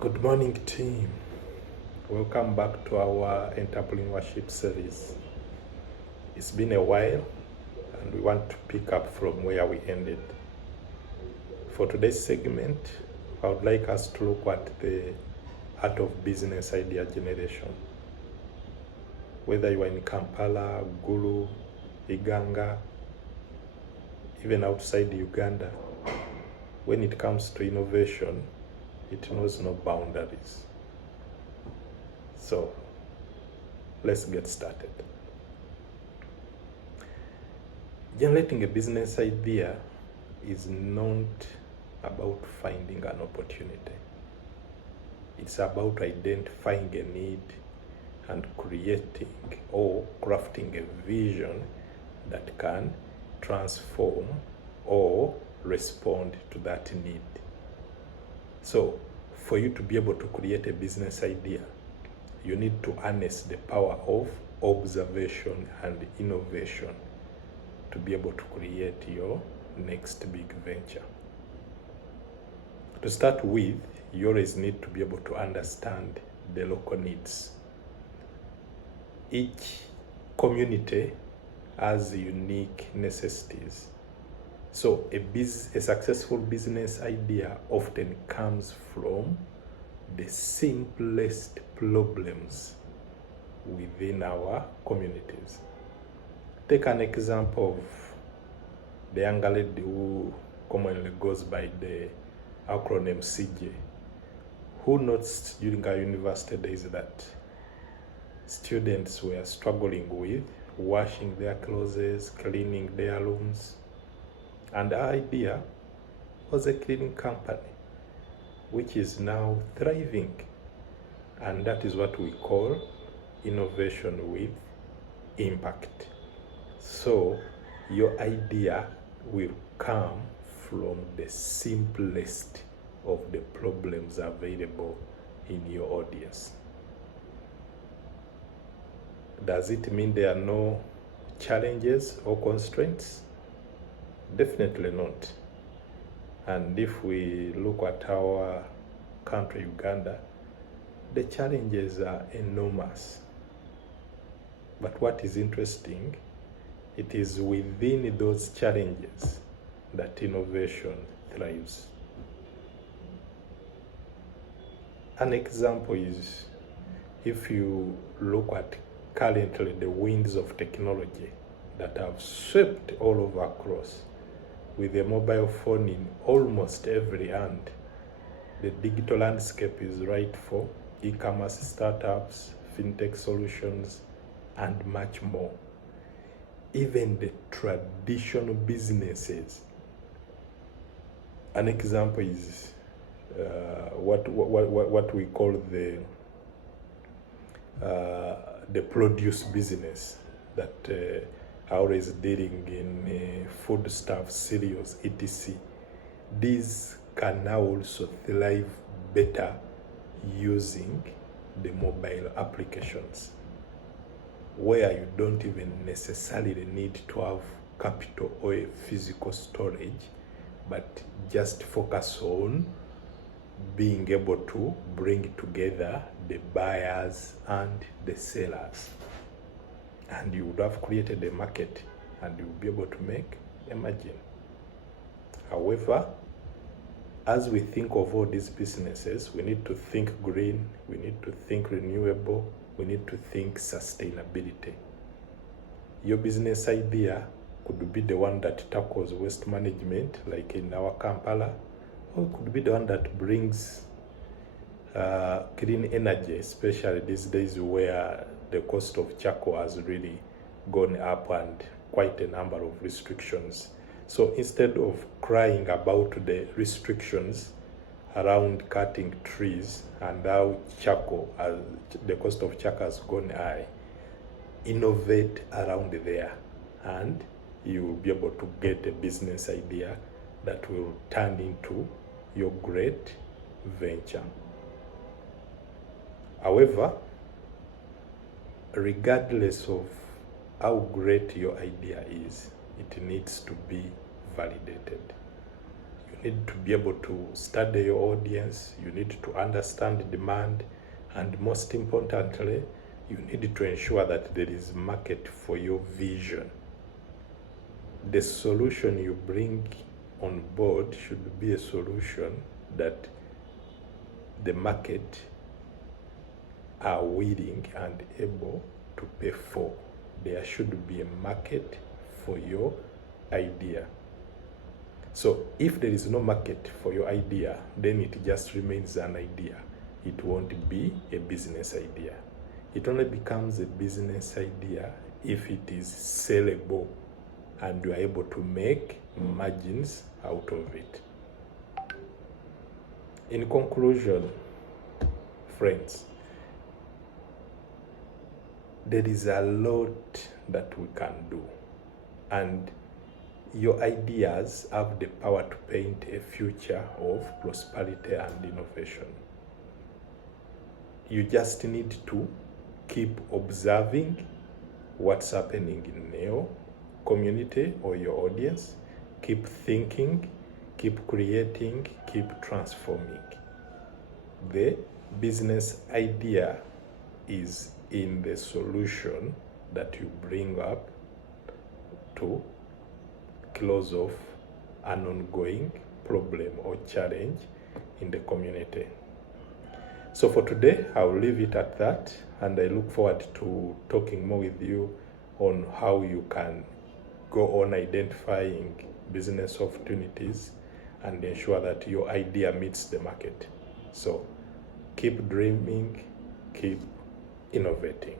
Good morning, team. Welcome back to our entrepreneurship series. It's been a while and we want to pick up from where we ended. For today's segment, I would like us to look at the art of business idea generation. Whether you are in Kampala, Gulu, Iganga, even outside Uganda, when it comes to innovation, it knows no boundaries. So, let's get started. Generating a business idea is not about finding an opportunity. It's about identifying a need and creating or crafting a vision that can transform or respond to that need. So, for you to be able to create a business idea, you need to harness the power of observation and innovation to be able to create your next big venture. To start with, you always need to be able to understand the local needs. Each community has unique necessities. So a successful business idea often comes from the simplest problems within our communities. Take an example of the young lady who commonly goes by the acronym CJ, who noticed during her university days that students were struggling with washing their clothes, cleaning their rooms, and our idea was a cleaning company, which is now thriving. And that is what we call innovation with impact. So your idea will come from the simplest of the problems available in your audience. Does it mean there are no challenges or constraints? Definitely not. And if we look at our country, Uganda, the challenges are enormous. But what is interesting, it is within those challenges that innovation thrives. An example is if you look at currently the winds of technology that have swept all over across, with a mobile phone in almost every hand, the digital landscape is right for e-commerce startups, fintech solutions, and much more. Even the traditional businesses. An example is what we call the produce business that always dealing in foodstuffs, cereals, etc. These can now also thrive better using the mobile applications, where you don't even necessarily need to have capital or a physical storage, but just focus on being able to bring together the buyers and the sellers. And you would have created a market and you will be able to make a margin. However, as we think of all these businesses, we need to think green, we need to think renewable, we need to think sustainability. Your business idea could be the one that tackles waste management, like in our Kampala, or it could be the one that brings clean energy, especially these days where the cost of charcoal has really gone up and quite a number of restrictions. So instead of crying about the restrictions around cutting trees and how charcoal, the cost of charcoal has gone high, innovate around there and you will be able to get a business idea that will turn into your great venture. However, regardless of how great your idea is, it needs to be validated. You need to be able to study your audience, you need to understand the demand, and most importantly, you need to ensure that there is market for your vision. The solution you bring on board should be a solution that the market are willing and able to pay for. There should be a market for your idea. So if there is no market for your idea, then it just remains an idea. It won't be a business idea. It only becomes a business idea if it is sellable and you are able to make margins out of it. In conclusion, friends, there is a lot that we can do, and your ideas have the power to paint a future of prosperity and innovation. You just need to keep observing what's happening in your community or your audience, keep thinking, keep creating, keep transforming. The business idea is in the solution that you bring up to close off an ongoing problem or challenge in the community. So for today, I'll leave it at that, and I look forward to talking more with you on how you can go on identifying business opportunities and ensure that your idea meets the market. So keep dreaming, keep innovating.